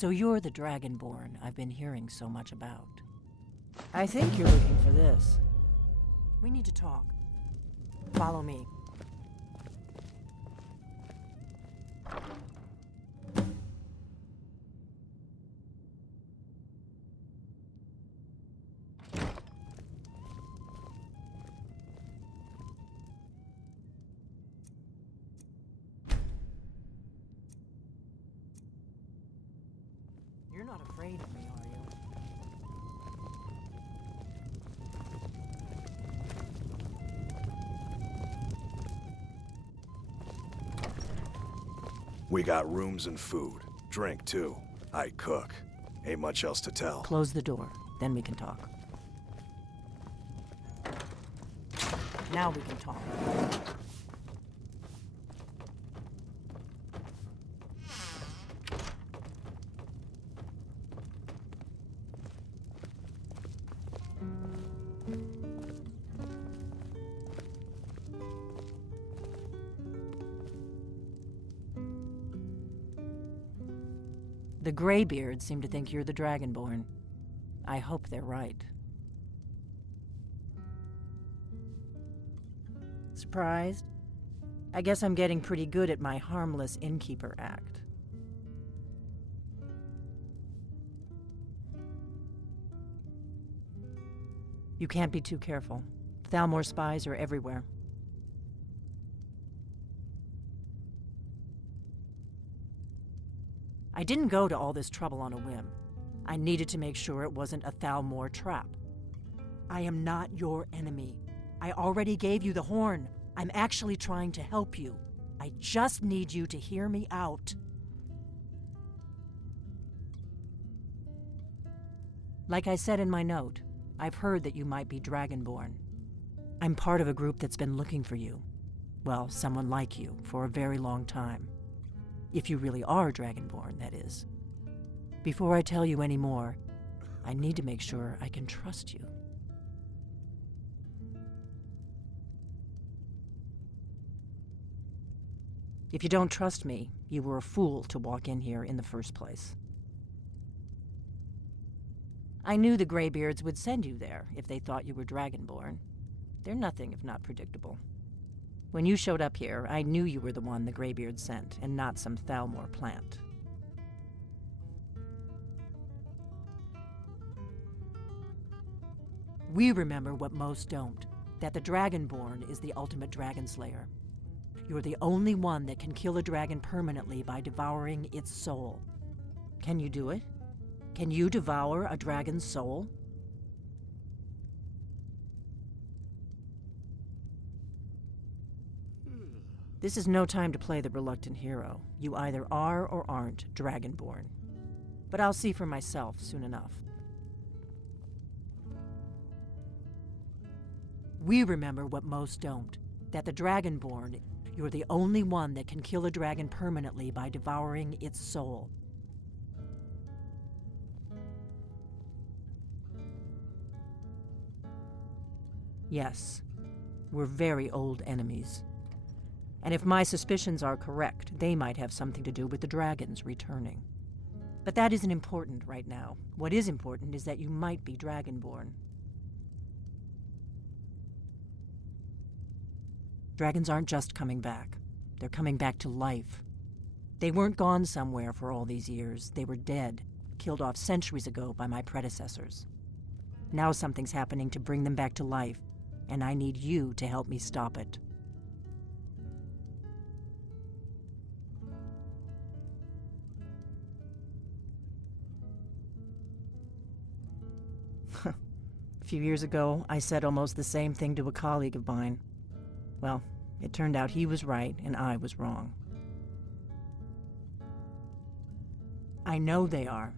So you're the Dragonborn I've been hearing so much about. I think you're looking for this. We need to talk. Follow me. You're not afraid of me, are you? We got rooms and food. Drink, too. I cook. Ain't much else to tell. Close the door, then we can talk. Now we can talk. The Greybeards seem to think you're the Dragonborn. I hope they're right. Surprised? I guess I'm getting pretty good at my harmless innkeeper act. You can't be too careful. Thalmor spies are everywhere. I didn't go to all this trouble on a whim. I needed to make sure it wasn't a Thalmor trap. I am not your enemy. I already gave you the horn. I'm actually trying to help you. I just need you to hear me out. Like I said in my note, I've heard that you might be Dragonborn. I'm part of a group that's been looking for you. Well, someone like you, for a very long time. If you really are Dragonborn, that is. Before I tell you any more, I need to make sure I can trust you. If you don't trust me, you were a fool to walk in here in the first place. I knew the Greybeards would send you there if they thought you were Dragonborn. They're nothing if not predictable. When you showed up here, I knew you were the one the Greybeards sent, and not some Thalmor plant. We remember what most don't, that the Dragonborn is the ultimate dragon slayer. You're the only one that can kill a dragon permanently by devouring its soul. Can you do it? Can you devour a dragon's soul? This is no time to play the reluctant hero. You either are or aren't Dragonborn. But I'll see for myself soon enough. We remember what most don't, that the Dragonborn, you're the only one that can kill a dragon permanently by devouring its soul. Yes, we're very old enemies. And if my suspicions are correct, they might have something to do with the dragons returning. But that isn't important right now. What is important is that you might be Dragonborn. Dragons aren't just coming back. They're coming back to life. They weren't gone somewhere for all these years. They were dead, killed off centuries ago by my predecessors. Now something's happening to bring them back to life, and I need you to help me stop it. A few years ago, I said almost the same thing to a colleague of mine. Well, it turned out he was right and I was wrong. I know they are.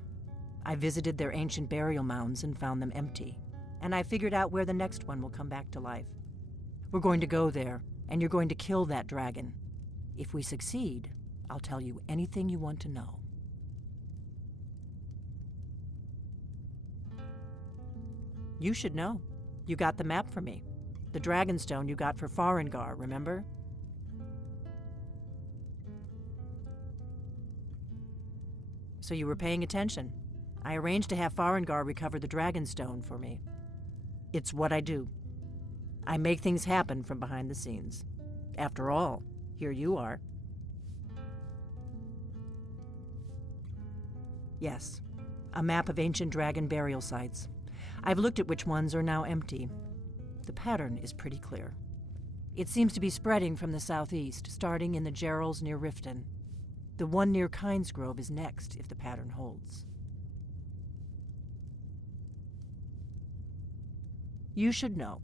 I visited their ancient burial mounds and found them empty. And I figured out where the next one will come back to life. We're going to go there, and you're going to kill that dragon. If we succeed, I'll tell you anything you want to know. You should know. You got the map for me. The Dragonstone you got for Farengar, remember? So you were paying attention. I arranged to have Farengar recover the Dragonstone for me. It's what I do. I make things happen from behind the scenes. After all, here you are. Yes, a map of ancient dragon burial sites. I've looked at which ones are now empty. The pattern is pretty clear. It seems to be spreading from the southeast, starting in the Gerals near Riften. The one near Kynesgrove is next, if the pattern holds. You should know.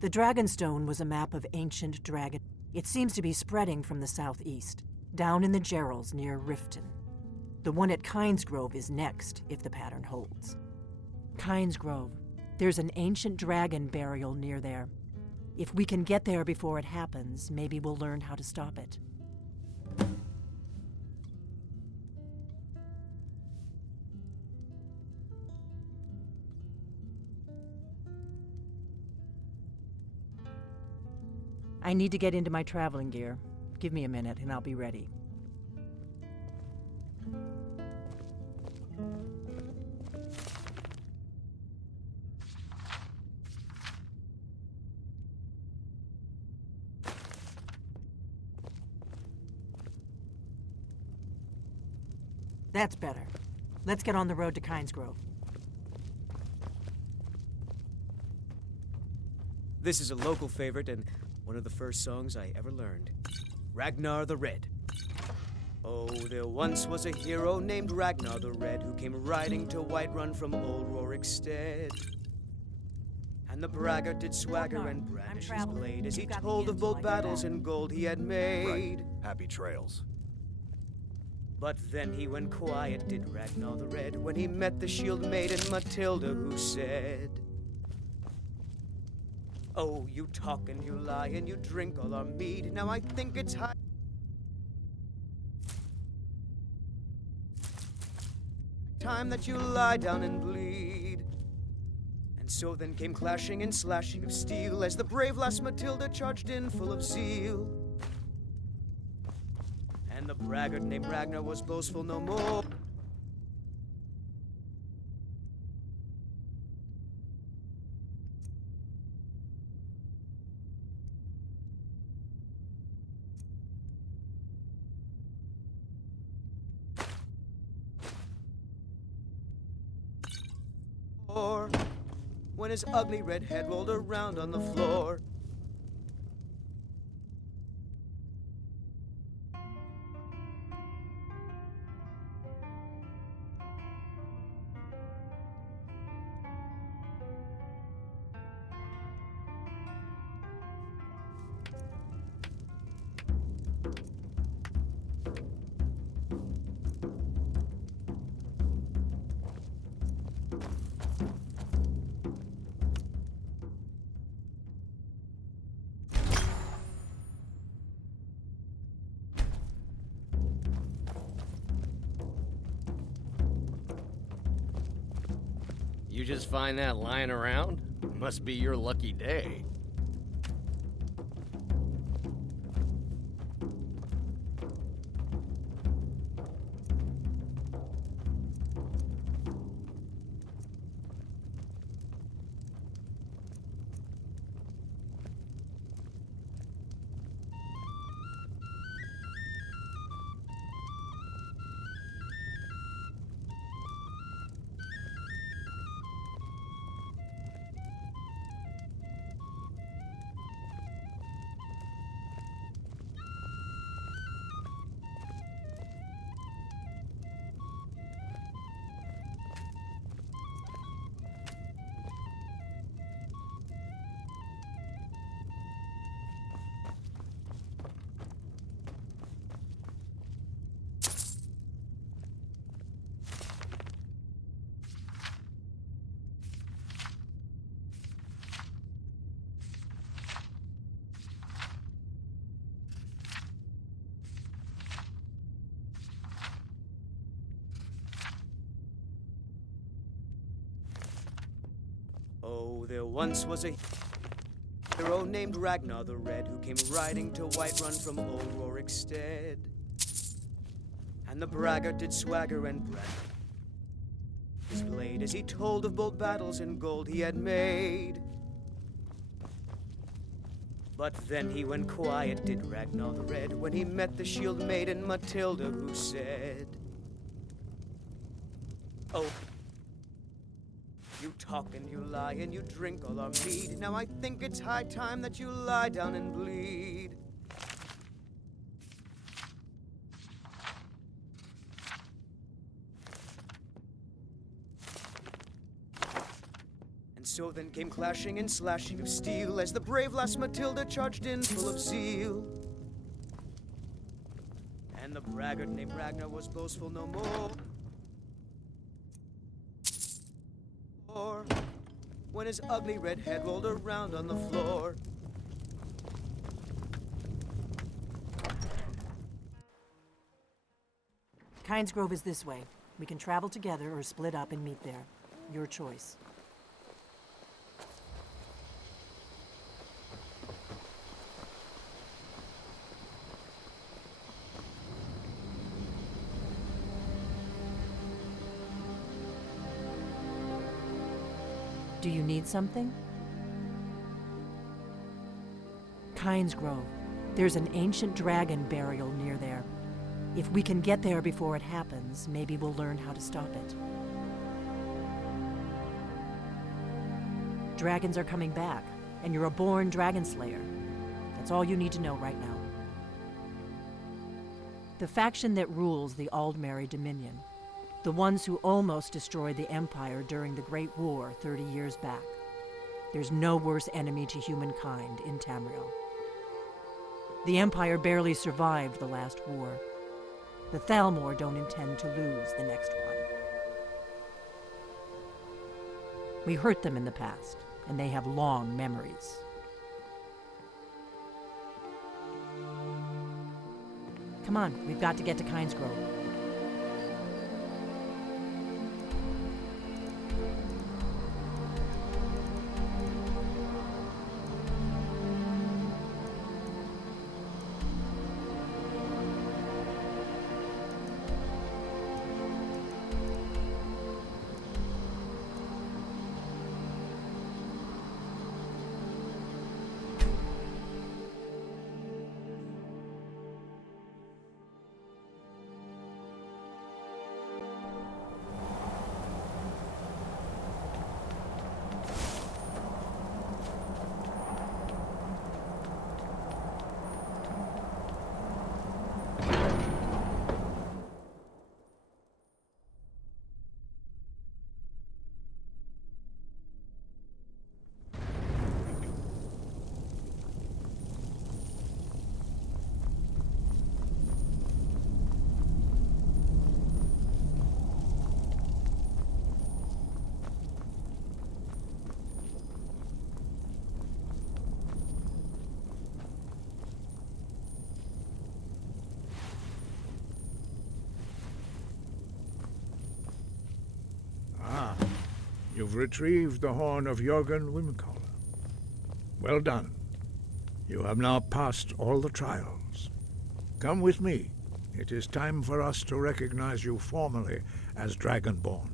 The Dragonstone was a map of ancient dragon. It seems to be spreading from the southeast, down in the Gerals near Riften. The one at Kynesgrove is next, if the pattern holds. Kynesgrove. There's an ancient dragon burial near there. If we can get there before it happens, maybe we'll learn how to stop it. I need to get into my traveling gear. Give me a minute and I'll be ready. That's better. Let's get on the road to Kynesgrove. This is a local favorite and one of the first songs I ever learned. Ragnar the Red. Oh, there once was a hero named Ragnar the Red who came riding to Whiterun from old Rorikstead. And the braggart did swagger Ragnar, and brandish his traveling. blade as he You've got told the of bold inn till I get battles back. and gold he had made. Right. Happy trails. But then he went quiet, did Ragnar the Red, when he met the shield maiden Matilda, who said, "Oh, you talk and you lie and you drink all our mead. Now I think it's high time that you lie down and bleed." And so then came clashing and slashing of steel as the brave lass Matilda charged in full of zeal. And the braggart named Ragnar was boastful no more. When his ugly red head rolled around on the floor. You just find that lying around? Must be your lucky day. Oh, there once was a hero named Ragnar the Red who came riding to Whiterun from old Rorikstead. And the braggart did swagger and brag his blade as he told of bold battles and gold he had made. But then he went quiet, did Ragnar the Red, when he met the shield maiden Matilda, who said, "Oh, you talk and you lie and you drink all our mead. Now I think it's high time that you lie down and bleed." And so then came clashing and slashing of steel as the brave lass Matilda charged in full of zeal. And the braggart named Ragnar was boastful no more. When his ugly red head rolled around on the floor. Kynes Grove is this way. We can travel together or split up and meet there. Your choice. Do you need something? Kynes Grove. There's an ancient dragon burial near there. If we can get there before it happens, maybe we'll learn how to stop it. Dragons are coming back, and you're a born dragon slayer. That's all you need to know right now. The faction that rules the Aldmeri Dominion, the ones who almost destroyed the Empire during the Great War 30 years back. There's no worse enemy to humankind in Tamriel. The Empire barely survived the last war. The Thalmor don't intend to lose the next one. We hurt them in the past, and they have long memories. Come on, we've got to get to Kynes Grove. You've retrieved the horn of Jörgen Wimkoller. Well done. You have now passed all the trials. Come with me. It is time for us to recognize you formally as Dragonborn.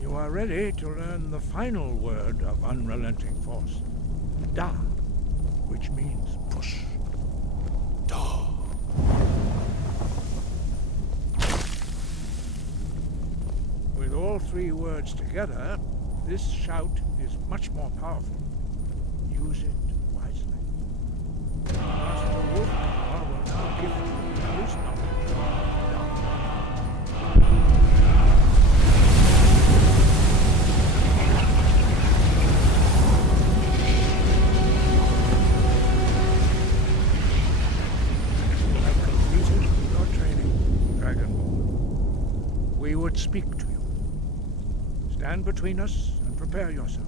You are ready to learn the final word of unrelenting force. Da, which means push. Da. With all three words together, this shout is much more powerful. Use it wisely. Master Wolfgar will now give you his knowledge of Da. Training. but speak to you. Stand between us and prepare yourself.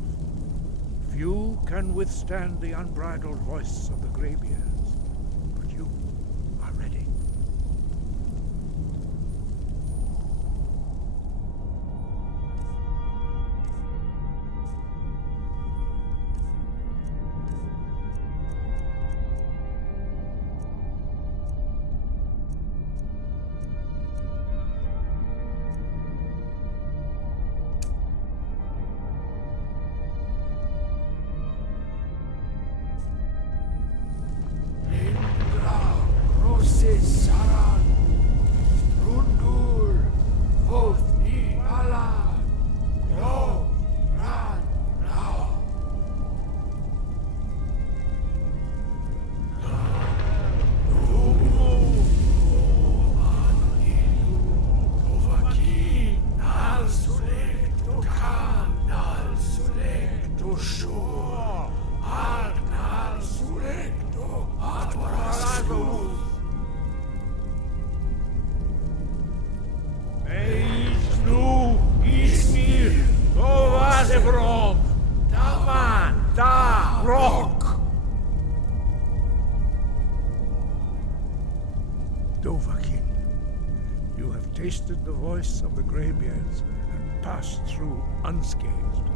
Few can withstand the unbridled voice of the graybeards, but you are ready. Dovahkiin, you have tasted the voice of the graybeards and passed through unscathed.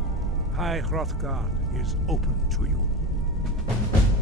High Hrothgar is open to you.